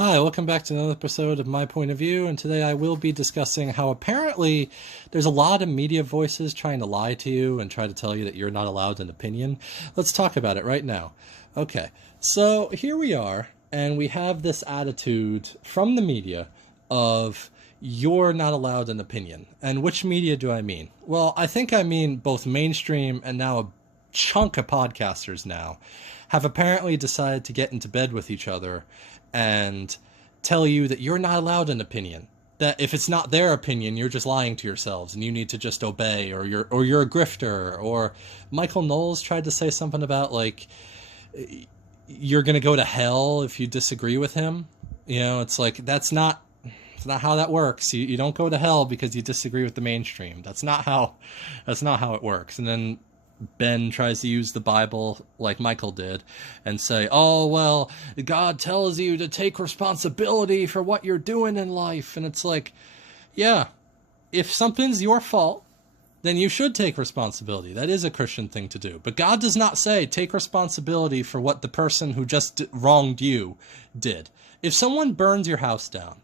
Hi, welcome back to another episode of My Point of View, and today I will be discussing how apparently there's a lot of media voices trying to lie to you and try to tell you that you're not allowed an opinion. Let's talk about it right now. Okay, so here we are, and we have this attitude from the media of you're not allowed an opinion. And which media do I mean? Well, I think I mean both mainstream and now a chunk of podcasters now have apparently decided to get into bed with each other and tell you that you're not allowed an opinion. That if it's not their opinion, you're just lying to yourselves and you need to just obey, or you're a grifter. Or Michael Knowles tried to say something about like you're going to go to hell if you disagree with him. You know, it's like it's not how that works. You don't go to hell because you disagree with the mainstream. That's not how it works. And then Ben tries to use the Bible like Michael did and say, oh, well, God tells you to take responsibility for what you're doing in life. And it's like, yeah, if something's your fault, then you should take responsibility. That is a Christian thing to do. But God does not say take responsibility for what the person who just wronged you did. If someone burns your house down,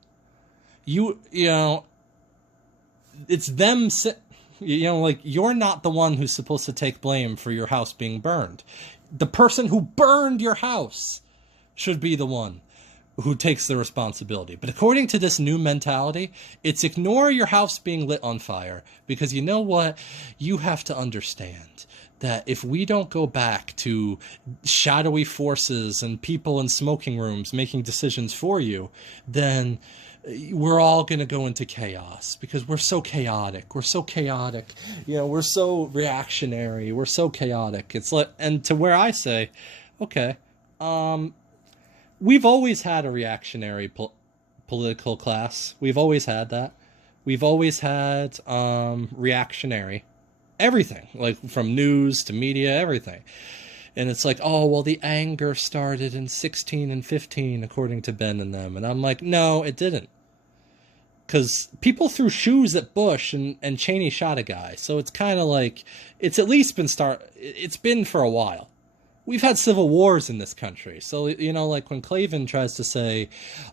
you know, it's them. You know, like, you're not the one who's supposed to take blame for your house being burned. The person who burned your house should be the one who takes the responsibility. But according to this new mentality, it's ignore your house being lit on fire, because you know what? You have to understand that if we don't go back to shadowy forces and people in smoking rooms making decisions for you, then we're all going to go into chaos, because we're so chaotic. We're so chaotic. You know, we're so reactionary. We're so chaotic. It's like, and to where I say, okay, we've always had a reactionary political class. We've always had that. We've always had reactionary everything, like from news to media, everything. And it's like, oh, well, the anger started in 16 and 15, according to Ben and them. And I'm like, no, it didn't. Because people threw shoes at Bush and Cheney shot a guy. So it's kind of like, it's at least it's been for a while. We've had civil wars in this country. So, you know, like when Clavin tries to say,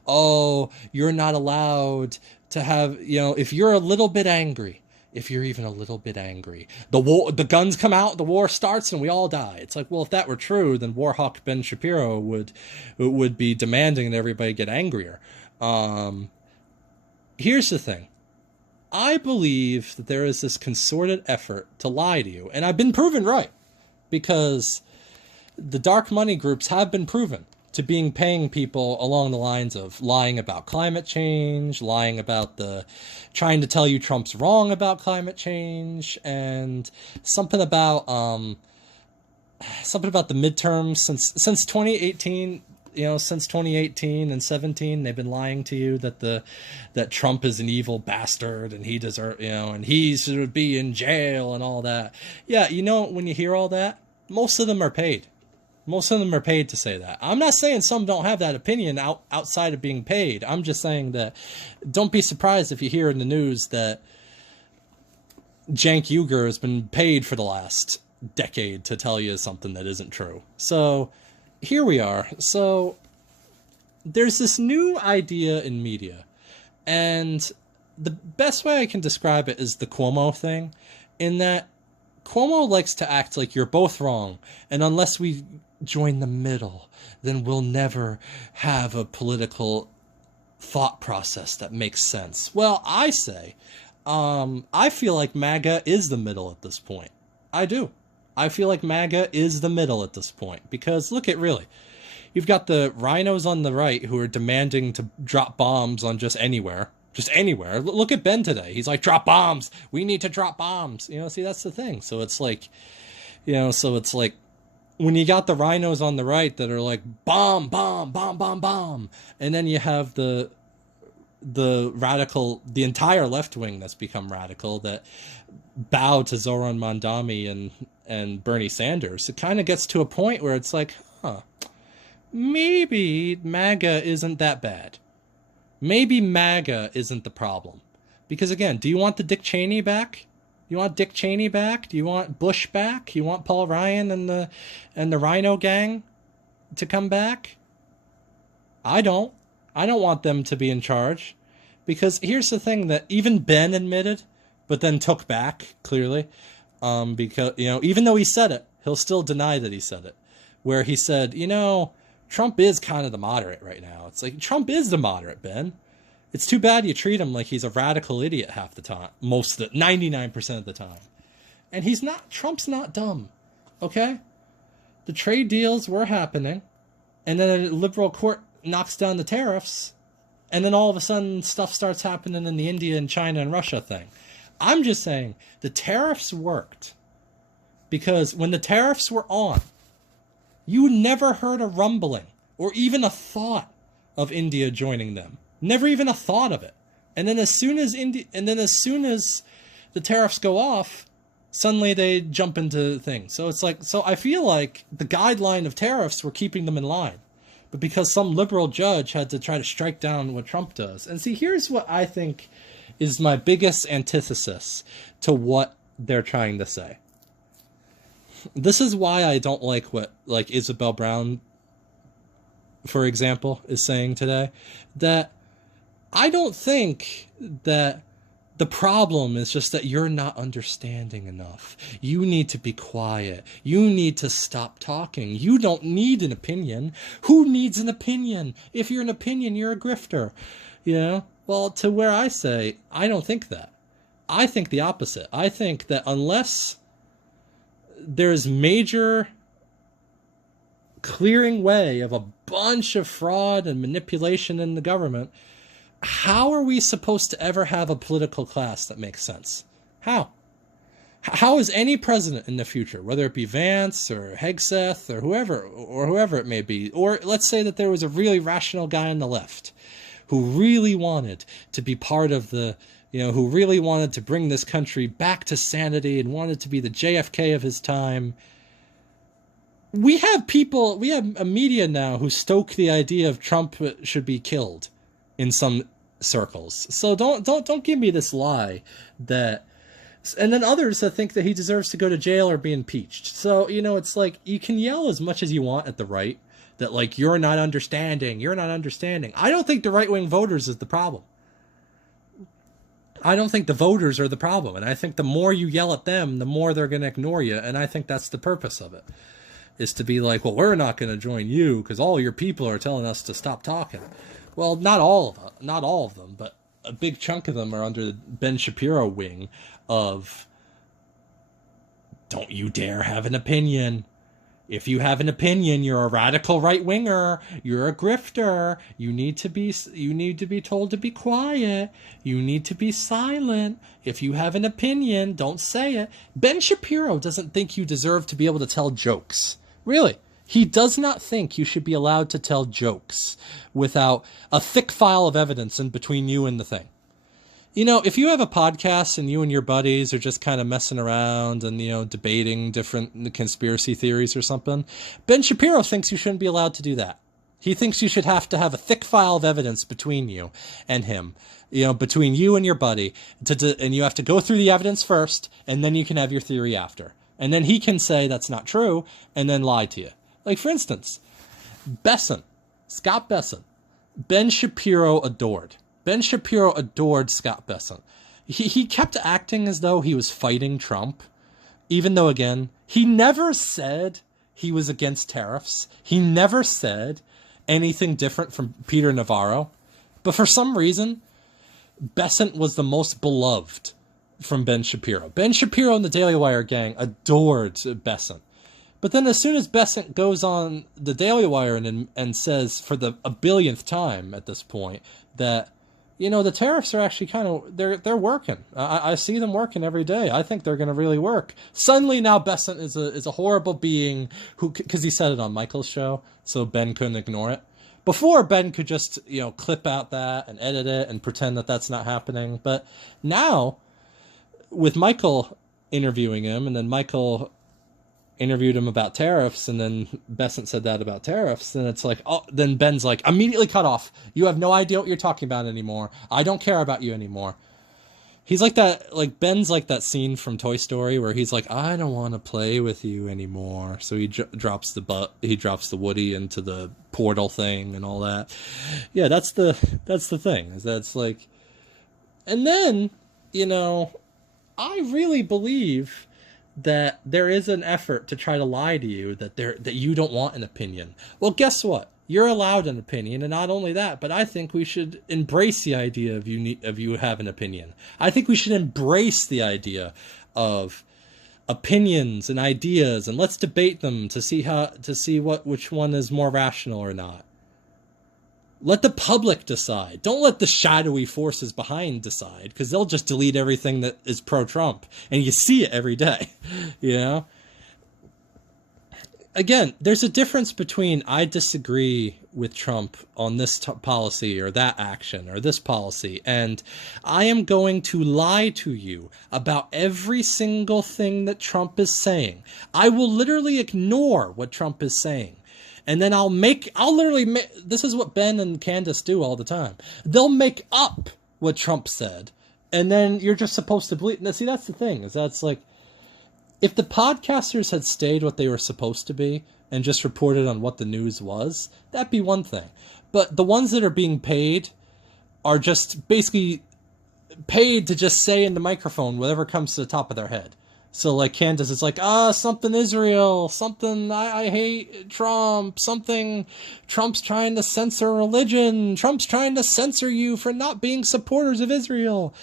oh, you're not allowed to have, you know, if you're a little bit angry, if you're even a little bit angry, the guns come out, the war starts, and we all die. It's like, well, if that were true, then Warhawk Ben Shapiro would be demanding that everybody get angrier. Here's the thing. I believe that there is this concerted effort to lie to you, and I've been proven right, because the dark money groups have been proven to being paying people along the lines of lying about climate change, lying about trying to tell you Trump's wrong about climate change, and something about the midterms since 2018. You know, since 2018 and 17, they've been lying to you that Trump is an evil bastard and he and he should be in jail and all that. Yeah, you know, when you hear all that, most of them are paid. Most of them are paid to say that. I'm not saying some don't have that opinion outside of being paid. I'm just saying that don't be surprised if you hear in the news that Cenk Uygur has been paid for the last decade to tell you something that isn't true. So here we are. So there's this new idea in media, and the best way I can describe it is the Cuomo thing, in that Cuomo likes to act like you're both wrong, and unless we join the middle, then we'll never have a political thought process that makes sense. Well, I say, I feel like MAGA is the middle at this point. I do. I feel like MAGA is the middle at this point, because look at really, you've got the rhinos on the right who are demanding to drop bombs on just anywhere. Look at Ben today. He's like, drop bombs. We need to drop bombs. You know, see, that's the thing. So it's like, you know, when you got the rhinos on the right that are like bomb, bomb, bomb, bomb, bomb, and then you have the entire left wing that's become radical that bow to Zoran Mandami and Bernie Sanders, it kind of gets to a point where it's like, maybe MAGA isn't that bad. Maybe MAGA isn't the problem. Because again, do you want the Dick Cheney back? You want Dick Cheney back? Do you want Bush back? You want Paul Ryan and the Rhino gang to come back? I don't. I don't want them to be in charge. Because here's the thing that even Ben admitted, but then took back, clearly. Because, even though he said it, he'll still deny that he said it. Where he said, Trump is kind of the moderate right now. It's like, Trump is the moderate, Ben. It's too bad you treat him like he's a radical idiot half the time. 99% of the time. And Trump's not dumb. Okay? The trade deals were happening. And then a liberal court knocks down the tariffs. And then all of a sudden stuff starts happening in the India and China and Russia thing. I'm just saying the tariffs worked. Because when the tariffs were on, you never heard a rumbling or even a thought of India joining them. Never even a thought of it. And then as soon as the tariffs go off, suddenly they jump into things. So I feel like the guideline of tariffs were keeping them in line. But because some liberal judge had to try to strike down what Trump does. And see, here's what I think is my biggest antithesis to what they're trying to say. This is why I don't like what Isabel Brown, for example, is saying today. That I don't think that the problem is just that you're not understanding enough. You need to be quiet. You need to stop talking. You don't need an opinion. Who needs an opinion? If you're an opinion, you're a grifter. Well, to where I say, I don't think that. I think the opposite. I think that unless there's major clearing way of a bunch of fraud and manipulation in the government, how are we supposed to ever have a political class that makes sense? How? How is any president in the future, whether it be Vance or Hegseth or whoever it may be, or let's say that there was a really rational guy on the left who really wanted to be part of who really wanted to bring this country back to sanity and wanted to be the JFK of his time. We have a media now who stoke the idea of Trump should be killed in some circles. So don't give me this lie that, and then others that think that he deserves to go to jail or be impeached. So, it's like you can yell as much as you want at the right that you're not understanding. I don't think the right-wing voters is the problem. I don't think the voters are the problem. And I think the more you yell at them, the more they're going to ignore you. And I think that's the purpose of it, is to be like, well, we're not going to join you because all your people are telling us to stop talking. Well, not all of them, but a big chunk of them are under the Ben Shapiro wing of, don't you dare have an opinion. If you have an opinion, you're a radical right-winger. You're a grifter. You need to be told to be quiet. You need to be silent. If you have an opinion, don't say it. Ben Shapiro doesn't think you deserve to be able to tell jokes. Really. He does not think you should be allowed to tell jokes without a thick file of evidence in between you and the thing. If you have a podcast and you and your buddies are just kind of messing around and, debating different conspiracy theories or something, Ben Shapiro thinks you shouldn't be allowed to do that. He thinks you should have to have a thick file of evidence between you and him, between you and your buddy, and you have to go through the evidence first, and then you can have your theory after. And then he can say that's not true and then lie to you. Like, for instance, Scott Bessent, Ben Shapiro adored. Ben Shapiro adored Scott Bessent. He kept acting as though he was fighting Trump, even though, again, he never said he was against tariffs. He never said anything different from Peter Navarro. But for some reason, Bessent was the most beloved from Ben Shapiro. Ben Shapiro and the Daily Wire gang adored Bessent. But then as soon as Bessent goes on the Daily Wire and says for the 1,000,000th time at this point that, the tariffs are actually kind of, they're working. I see them working every day. I think they're going to really work. Suddenly now Bessent is a horrible being because he said it on Michael's show, so Ben couldn't ignore it. Before, Ben could just, clip out that and edit it and pretend that that's not happening. But now, with Michael interviewing him, and then Michael interviewed him about tariffs, and then Bessent said that about tariffs, then it's like, oh, then Ben's like, immediately cut off. You have no idea what you're talking about anymore. I don't care about you anymore. He's like that, like Ben's like that scene from Toy Story where he's like, I don't want to play with you anymore. So he drops the Woody into the portal thing and all that. Yeah, that's the thing. Is that's like, and then, you know, I really believe that there is an effort to try to lie to you that you don't want an opinion. Well, guess what? You're allowed an opinion, and not only that, but I think we should embrace the idea of you have an opinion. I think we should embrace the idea of opinions and ideas, and let's debate them to see which one is more rational or not. Let the public decide. Don't let the shadowy forces behind decide, because they'll just delete everything that is pro-Trump, and you see it every day. You know? Again, there's a difference between I disagree with Trump on this policy or that action or this policy, and I am going to lie to you about every single thing that Trump is saying. I will literally ignore what Trump is saying. And then I'll literally make, this is what Ben and Candace do all the time. They'll make up what Trump said, and then you're just supposed to believe. Now, see, that's the thing, is that's like, if the podcasters had stayed what they were supposed to be and just reported on what the news was, that'd be one thing. But the ones that are being paid are just basically paid to just say in the microphone whatever comes to the top of their head. So like Candace is like, something Israel, something I hate Trump, something Trump's trying to censor religion, Trump's trying to censor you for not being supporters of Israel.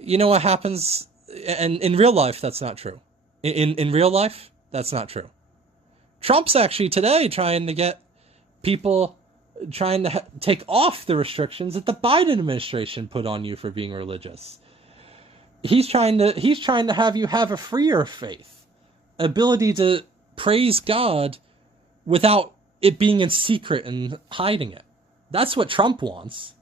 You know what happens? And in real life, that's not true. In real life, that's not true. Trump's actually today trying to get people trying to take off the restrictions that the Biden administration put on you for being religious. He's trying to have you have a freer faith, ability to praise God without it being in secret and hiding it. That's what Trump wants.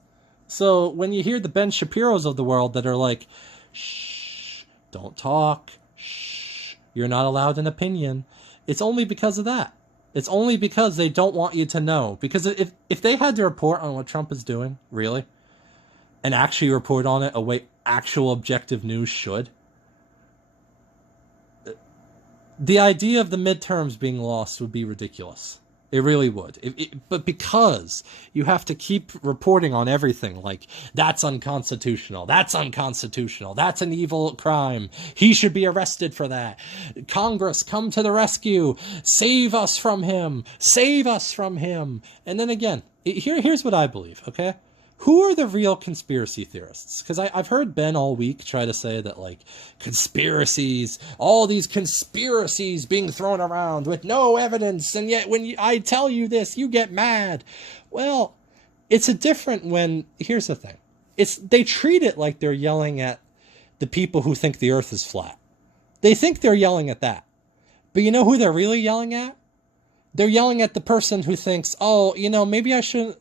So when you hear the Ben Shapiros of the world that are like, shh, don't talk, shh, you're not allowed an opinion, it's only because of that. It's only because they don't want you to know. Because if they had to report on what Trump is doing, really, and actually report on it a way actual objective news should, the idea of the midterms being lost would be ridiculous. It really would. But because you have to keep reporting on everything, like, that's unconstitutional, that's unconstitutional, that's an evil crime, he should be arrested for that, Congress, come to the rescue, save us from him, save us from him. And then again, here's what I believe, okay? Who are the real conspiracy theorists? Because I've heard Ben all week try to say that, like, conspiracies, all these conspiracies being thrown around with no evidence, and yet when I tell you this, you get mad. Well, it's a different when, here's the thing. They treat it like they're yelling at the people who think the earth is flat. They think they're yelling at that. But you know who they're really yelling at? They're yelling at the person who thinks, oh, maybe I shouldn't,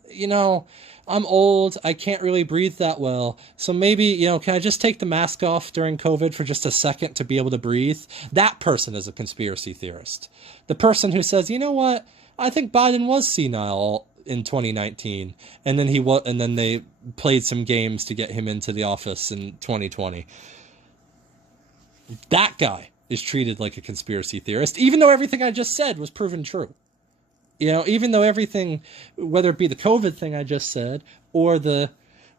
I'm old, I can't really breathe that well, so maybe, can I just take the mask off during COVID for just a second to be able to breathe? That person is a conspiracy theorist. The person who says, you know what, I think Biden was senile in 2019, and then they played some games to get him into the office in 2020. That guy is treated like a conspiracy theorist, even though everything I just said was proven true. Even though everything, whether it be the COVID thing I just said, or the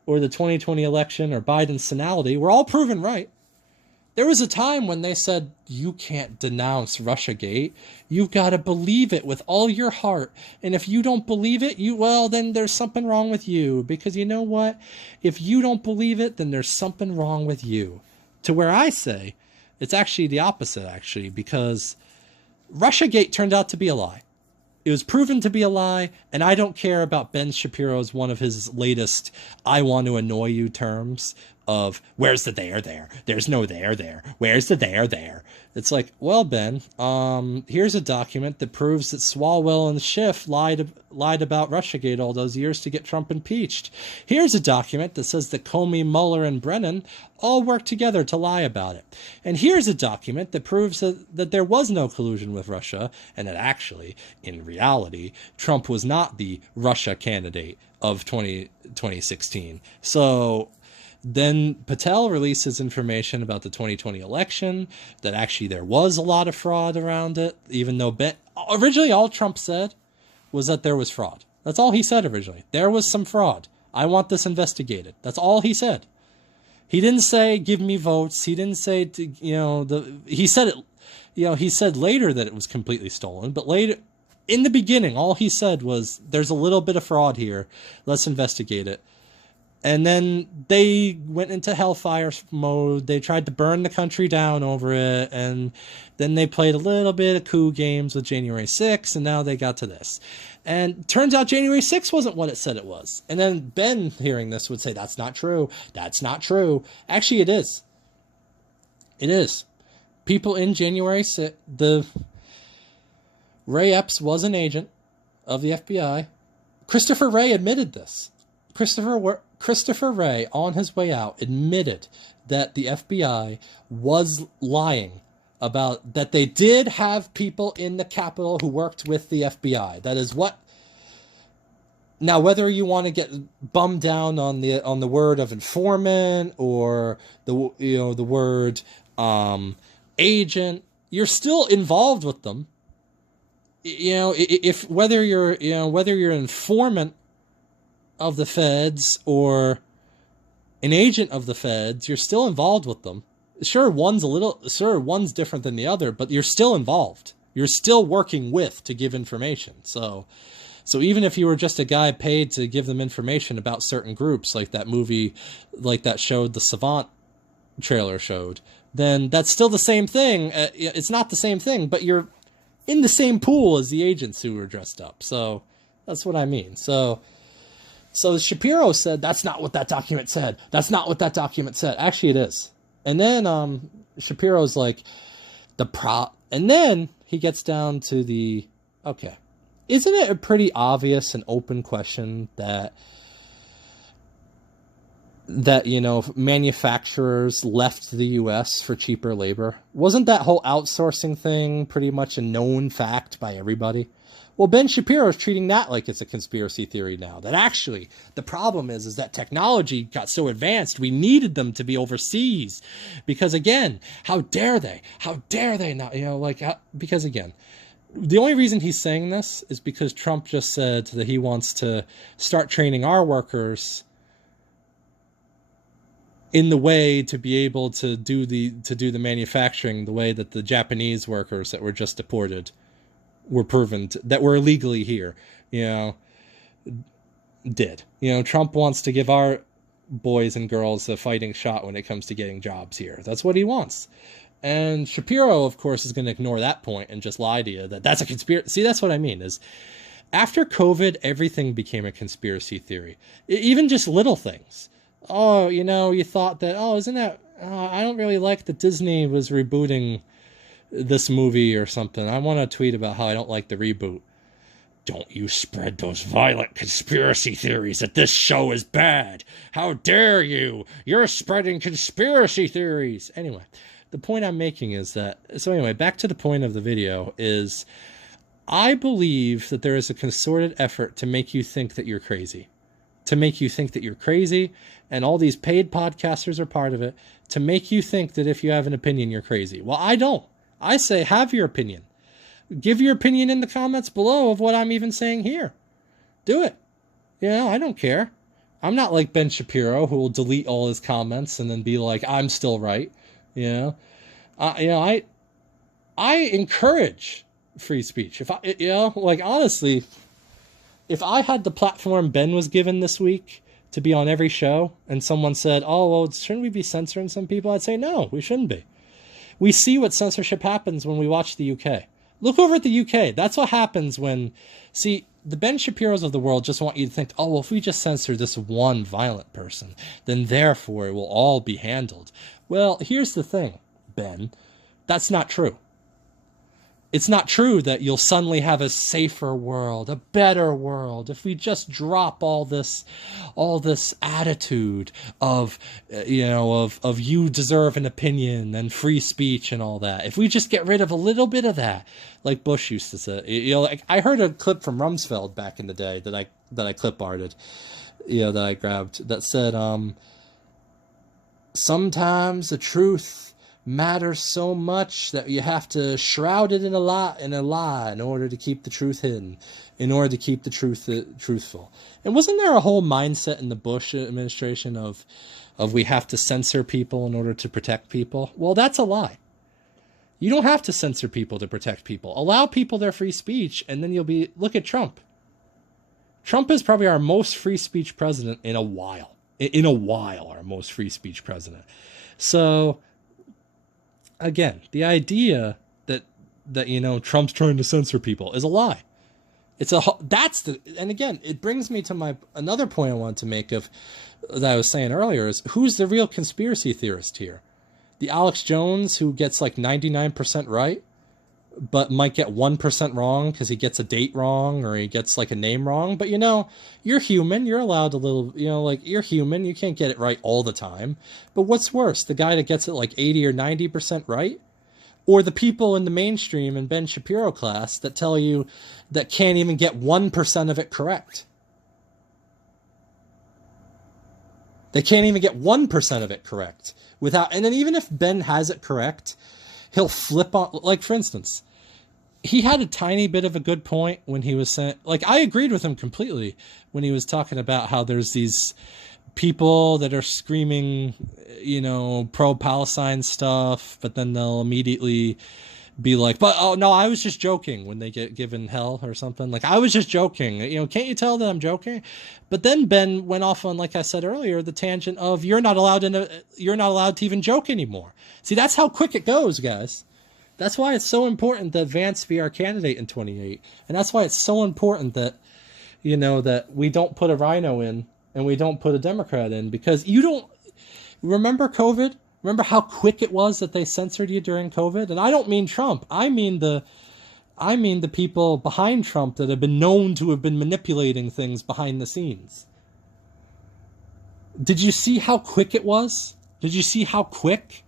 2020 election, or Biden's senility, were all proven right. There was a time when they said, you can't denounce Russiagate. You've got to believe it with all your heart. And if you don't believe it, then there's something wrong with you. Because you know what? If you don't believe it, then there's something wrong with you. To where I say, it's actually the opposite, actually, because Russiagate turned out to be a lie. It was proven to be a lie, and I don't care about Ben Shapiro's one of his latest I want to annoy you terms of, where's the there? There's no there. Where's the there? It's like, well, Ben, here's a document that proves that Swalwell and Schiff lied about Russiagate all those years to get Trump impeached. Here's a document that says that Comey, Mueller, and Brennan all worked together to lie about it. And here's a document that proves that there was no collusion with Russia, and that actually, in reality, Trump was not the Russia candidate of 2016. So Then Patel releases information about the 2020 election, that actually there was a lot of fraud around it, even though originally all Trump said was that there was fraud. That's all he said originally. There was some fraud. I want this investigated. That's all he said. He didn't say, give me votes. He didn't say, he said it, he said later that it was completely stolen, but later, in the beginning, all he said was, there's a little bit of fraud here. Let's investigate it. And then they went into hellfire mode. They tried to burn the country down over it. And then they played a little bit of coup games with January 6th. And now they got to this. And turns out January 6th wasn't what it said it was. And then Ben, hearing this, would say, that's not true. That's not true. Actually, it is. It is. People in January 6th, Ray Epps was an agent of the FBI. Christopher Wray admitted this. Christopher Wray, on his way out, admitted that the FBI was lying about that they did have people in the Capitol who worked with the FBI. That is what. Now, whether you want to get bummed down on the word of informant or the word agent, you're still involved with them. If whether you're an informant of the feds or an agent of the feds, you're still involved with them. Sure, one's different than the other, but you're still involved. You're still working to give information. So even if you were just a guy paid to give them information about certain groups, like that movie, like that showed, the Savant trailer showed, then that's still the same thing. It's not the same thing, but you're in the same pool as the agents who were dressed up. So that's what I mean. So Shapiro said, that's not what that document said. That's not what that document said. Actually, it is. And then Shapiro's like, and then he gets down to okay, isn't it a pretty obvious and open question that manufacturers left the U.S. for cheaper labor? Wasn't that whole outsourcing thing pretty much a known fact by everybody? Well, Ben Shapiro is treating that like it's a conspiracy theory now. That actually, the problem is that technology got so advanced, we needed them to be overseas. Because again, how dare they? How dare they not? Because again, the only reason he's saying this is because Trump just said that he wants to start training our workers in the way to be able to do the manufacturing the way that the Japanese workers that were just deported were proven that were illegally here, did. Trump wants to give our boys and girls a fighting shot when it comes to getting jobs here. That's what he wants. And Shapiro, of course, is going to ignore that point and just lie to you that that's a conspiracy. See, that's what I mean is after COVID, everything became a conspiracy theory. Even just little things. Oh, you thought that, isn't that, I don't really like that Disney was rebooting this movie or something. I want to tweet about how I don't like the reboot. Don't you spread those violent conspiracy theories that this show is bad. How dare you? You're spreading conspiracy theories. Anyway, the point I'm making is that, back to the point of the video is I believe that there is a concerted effort to make you think that you're crazy. To make you think that you're crazy, and all these paid podcasters are part of it, to make you think that if you have an opinion, you're crazy. Well, I don't. I say, have your opinion. Give your opinion in the comments below of what I'm even saying here. Do it. I don't care. I'm not like Ben Shapiro, who will delete all his comments and then be like, I'm still right. I encourage free speech. If honestly, if I had the platform Ben was given this week to be on every show and someone said, shouldn't we be censoring some people? I'd say, no, we shouldn't be. We see what censorship happens when we watch the UK. Look over at the UK. That's what happens when, the Ben Shapiros of the world just want you to think, if we just censor this one violent person, then therefore it will all be handled. Well, here's the thing, Ben. That's not true. It's not true that you'll suddenly have a safer world, a better world, if we just drop all this attitude of you deserve an opinion and free speech and all that. If we just get rid of a little bit of that, like Bush used to say. I heard a clip from Rumsfeld back in the day that I clip arted, that I grabbed, that said, sometimes the truth matters so much that you have to shroud it in a lie in order to keep the truth hidden, in order to keep the truth truthful. And wasn't there a whole mindset in the Bush administration of we have to censor people in order to protect people? Well, that's a lie. You don't have to censor people to protect people. Allow people their free speech, and then look at Trump. Trump is probably our most free speech president in a while. Our most free speech president. So, again, the idea that Trump's trying to censor people is a lie. And again, it brings me to another point I wanted to make that I was saying earlier is, who's the real conspiracy theorist here? The Alex Jones who gets like 99% right, but might get 1% wrong because he gets a date wrong or he gets like a name wrong. But you're human. You're allowed you're human. You can't get it right all the time. But what's worse, the guy that gets it like 80 or 90% right? Or the people in the mainstream and Ben Shapiro class that tell you that can't even get 1% of it correct? They can't even get 1% of it correct and then even if Ben has it correct, he'll flip on, like, for instance, he had a tiny bit of a good point when he was saying, like, I agreed with him completely when he was talking about how there's these people that are screaming, pro-Palestine stuff, but then they'll immediately be like, but, oh, no, I was just joking when they get given hell or something. Like, I was just joking. Can't you tell that I'm joking? But then Ben went off on, like I said earlier, the tangent of you're not allowed to even joke anymore. See, that's how quick it goes, guys. That's why it's so important that Vance be our candidate in 28. And that's why it's so important that, that we don't put a rhino in and we don't put a Democrat in, because you don't remember COVID. Remember how quick it was that they censored you during COVID? And I don't mean Trump. I mean the people behind Trump that have been known to have been manipulating things behind the scenes. Did you see how quick it was? Did you see how quick?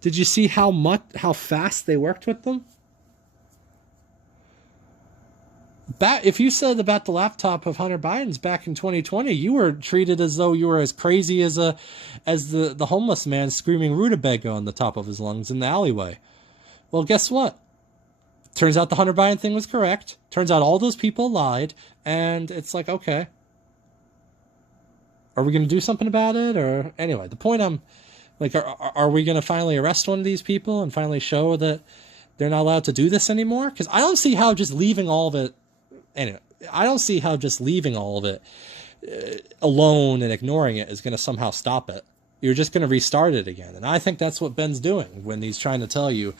Did you see how fast they worked with them? If you said about the laptop of Hunter Biden's back in 2020, you were treated as though you were as crazy as the homeless man screaming rutabaga on the top of his lungs in the alleyway. Well, guess what? Turns out the Hunter Biden thing was correct. Turns out all those people lied, and it's like, okay, are we going to do something about it? Or anyway, the point I'm like, are we going to finally arrest one of these people and finally show that they're not allowed to do this anymore? Because I don't see how just leaving all of it. Anyway, I don't see how just leaving all of it alone and ignoring it is going to somehow stop it. You're just going to restart it again. And I think that's what Ben's doing when he's trying to tell you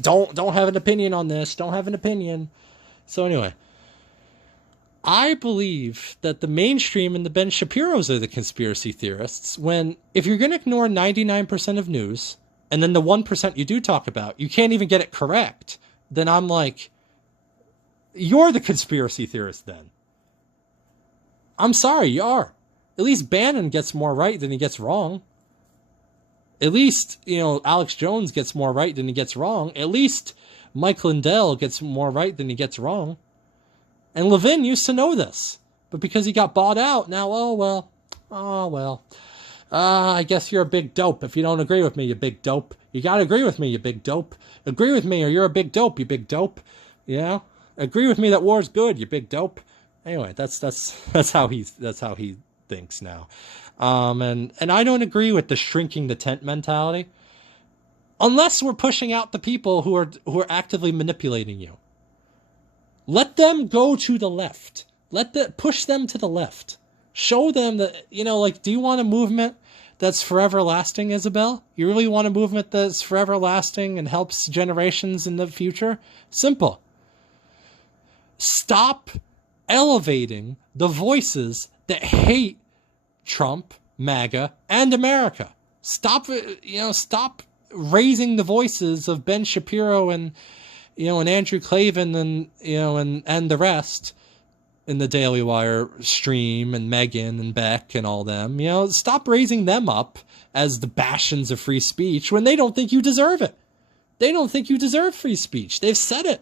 don't have an opinion on this. Don't have an opinion. So anyway, I believe that the mainstream and the Ben Shapiros are the conspiracy theorists if you're going to ignore 99% of news and then the 1% you do talk about, you can't even get it correct, then I'm like, you're the conspiracy theorist then. I'm sorry, you are. At least Bannon gets more right than he gets wrong. At least, Alex Jones gets more right than he gets wrong. At least Mike Lindell gets more right than he gets wrong. And Levin used to know this. But because he got bought out, now, I guess you're a big dope. If you don't agree with me, you big dope. You got to agree with me, you big dope. Agree with me or you're a big dope, you big dope. Yeah? Agree with me that war's good, you big dope. Anyway, that's how he thinks now. And I don't agree with the shrinking the tent mentality. Unless we're pushing out the people who are actively manipulating you. Let them go to the left. Push them to the left. Show them that, do you want a movement that's forever lasting, Isabel? You really want a movement that's forever lasting and helps generations in the future? Simple. Stop elevating the voices that hate Trump, MAGA, and America. Stop raising the voices of Ben Shapiro and Andrew Klavan and the rest in the Daily Wire stream and Megyn and Beck and all them. Stop raising them up as the bastions of free speech when they don't think you deserve it. They don't think you deserve free speech. They've said it.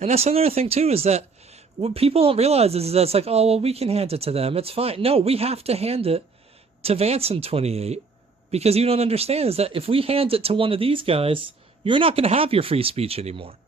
And that's another thing too, is that what people don't realize is that it's like, oh, well, we can hand it to them. It's fine. No, we have to hand it to Vance in 28 because you don't understand is that if we hand it to one of these guys, you're not going to have your free speech anymore.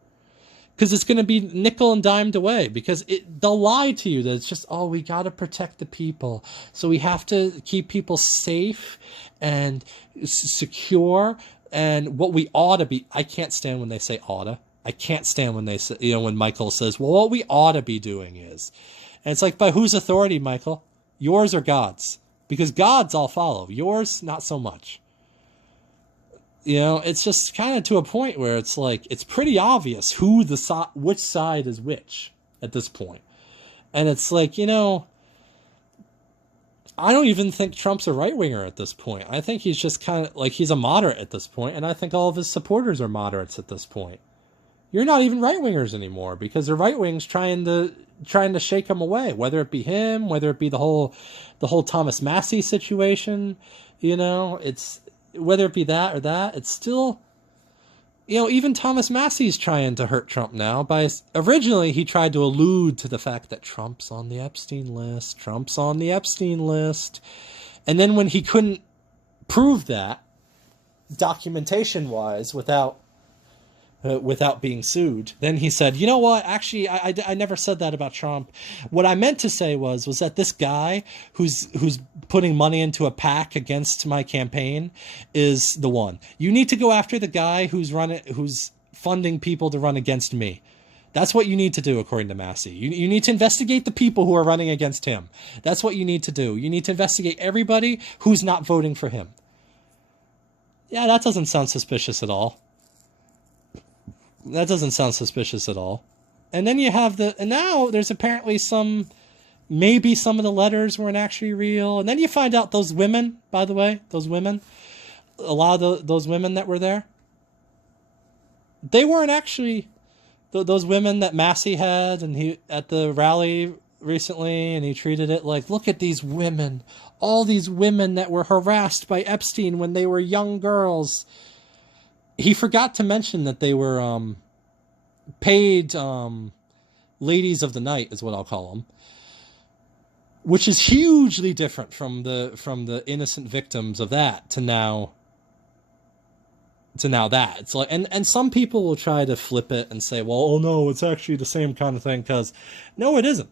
Because it's going to be nickel and dimed away. Because they'll lie to you that it's just, oh, we got to protect the people. So we have to keep people safe and secure. And what we ought to be, I can't stand when they say oughta. I can't stand when they say, when Michael says, well, what we ought to be doing is. And it's like, by whose authority, Michael? Yours or God's? Because God's I'll follow. Yours, not so much. It's just kind of to a point where it's like, it's pretty obvious which side is which at this point. And it's like, I don't even think Trump's a right-winger at this point. I think he's just kind of like, he's a moderate at this point, and I think all of his supporters are moderates at this point. You're not even right-wingers anymore, because the right wing's trying to shake him away, whether it be him, whether it be the whole Thomas Massie situation, it's, whether it be that or that, it's still, even Thomas Massie's trying to hurt Trump now originally he tried to allude to the fact that Trump's on the Epstein list. And then when he couldn't prove that documentation-wise without being sued, then he said, you know what, actually, I never said that about Trump. What I meant to say was that this guy who's putting money into a PAC against my campaign is the one. You need to go after the guy who's funding people to run against me. That's what you need to do, according to Massie. You need to investigate the people who are running against him. That's what you need to do. You need to investigate everybody who's not voting for him. Yeah, that doesn't sound suspicious at all. That doesn't sound suspicious at all. And then you have and now there's apparently maybe some of the letters weren't actually real. And then you find out those women, by the way, a lot of those women that were there, they weren't actually those women that Massie had and he at the rally recently, and he treated it like, look at these women, all these women that were harassed by Epstein when they were young girls. He forgot to mention that they were paid ladies of the night, is what I'll call them, which is hugely different from the innocent victims of that to now that. It's like, and some people will try to flip it and say, well, oh no, it's actually the same kind of thing, because no, it isn't.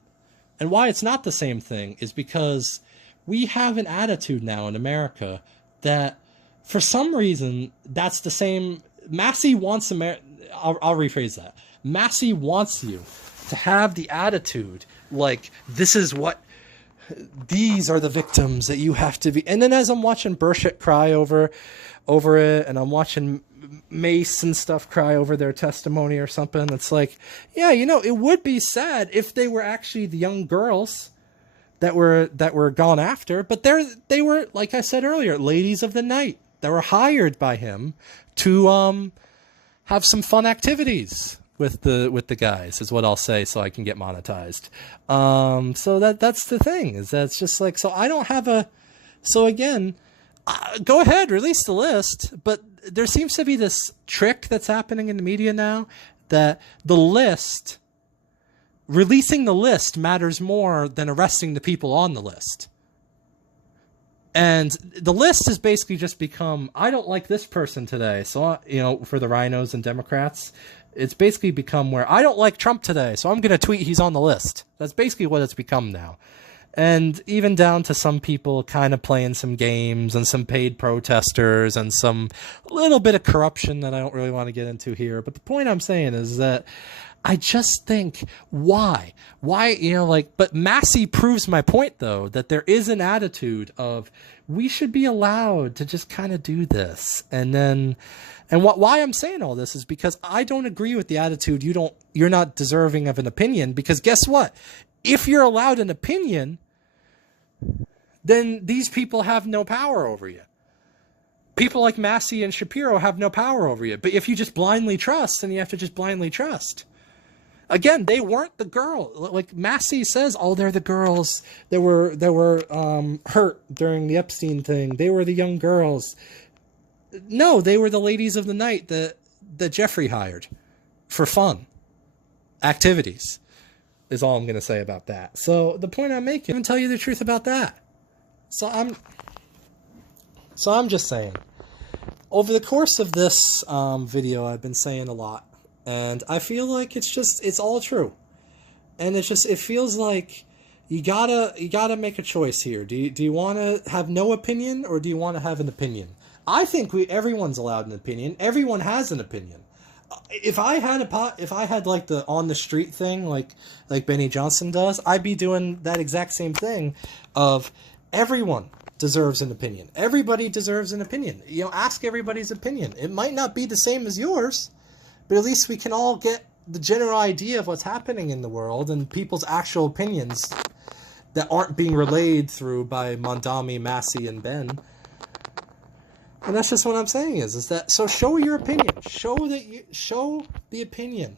And why it's not the same thing is because we have an attitude now in America that, for some reason, that's the same. Massie wants I'll rephrase that. Massie wants you to have the attitude like, these are the victims that you have to be. And then as I'm watching Burchett cry over it, and I'm watching Mace and stuff cry over their testimony or something, it's like, yeah, it would be sad if they were actually the young girls that were gone after, but they were, like I said earlier, ladies of the night. That were hired by him to have some fun activities with the guys, is what I'll say, so I can get monetized. So that's the thing, is that it's just like, so I don't have so again, go ahead, release the list, but there seems to be this trick that's happening in the media now, that releasing the list matters more than arresting the people on the list. And the list has basically just become, I don't like this person today. So, for the rhinos and Democrats, it's basically become where I don't like Trump today, so I'm going to tweet he's on the list. That's basically what it's become now. And even down to some people kind of playing some games and some paid protesters and some little bit of corruption that I don't really want to get into here. But the point I'm saying is that I just think, why, but Massie proves my point, though, that there is an attitude of, we should be allowed to just kind of do this. And why I'm saying all this is because I don't agree with the attitude, you're not deserving of an opinion, because guess what? If you're allowed an opinion, then these people have no power over you. People like Massie and Shapiro have no power over you. But if you just blindly trust, then you have to just blindly trust. Again, they weren't the girl. Like Massie says, oh, they're the girls that were hurt during the Epstein thing. They were the young girls. No, they were the ladies of the night that Jeffrey hired for fun activities, is all I'm going to say about that. So the point I'm making, I can tell you the truth about that. So So I'm just saying, over the course of this video, I've been saying a lot, and I feel like it's all true. And it feels like you gotta make a choice here. Do you want to have no opinion, or do you want to have an opinion? I think everyone's allowed an opinion. Everyone has an opinion. If I had like the on the street thing, like Benny Johnson does, I'd be doing that exact same thing. Of everyone deserves an opinion. Everybody deserves an opinion. Ask everybody's opinion. It might not be the same as yours, but at least we can all get the general idea of what's happening in the world and people's actual opinions that aren't being relayed through by Mondami, Massey, and Ben. And that's just what I'm saying is that, so show your opinion. Show the opinion.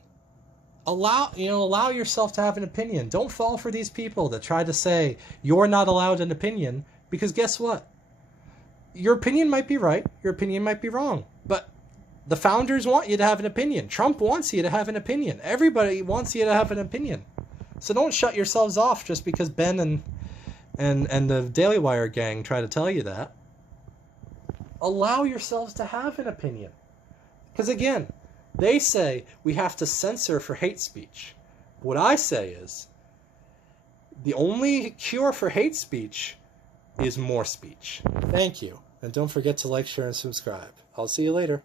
Allow yourself to have an opinion. Don't fall for these people that try to say you're not allowed an opinion, because guess what? Your opinion might be right, your opinion might be wrong, but the founders want you to have an opinion. Trump wants you to have an opinion. Everybody wants you to have an opinion. So don't shut yourselves off just because Ben and the Daily Wire gang try to tell you that. Allow yourselves to have an opinion. Because again, they say we have to censor for hate speech. What I say is, the only cure for hate speech is more speech. Thank you. And don't forget to like, share, and subscribe. I'll see you later.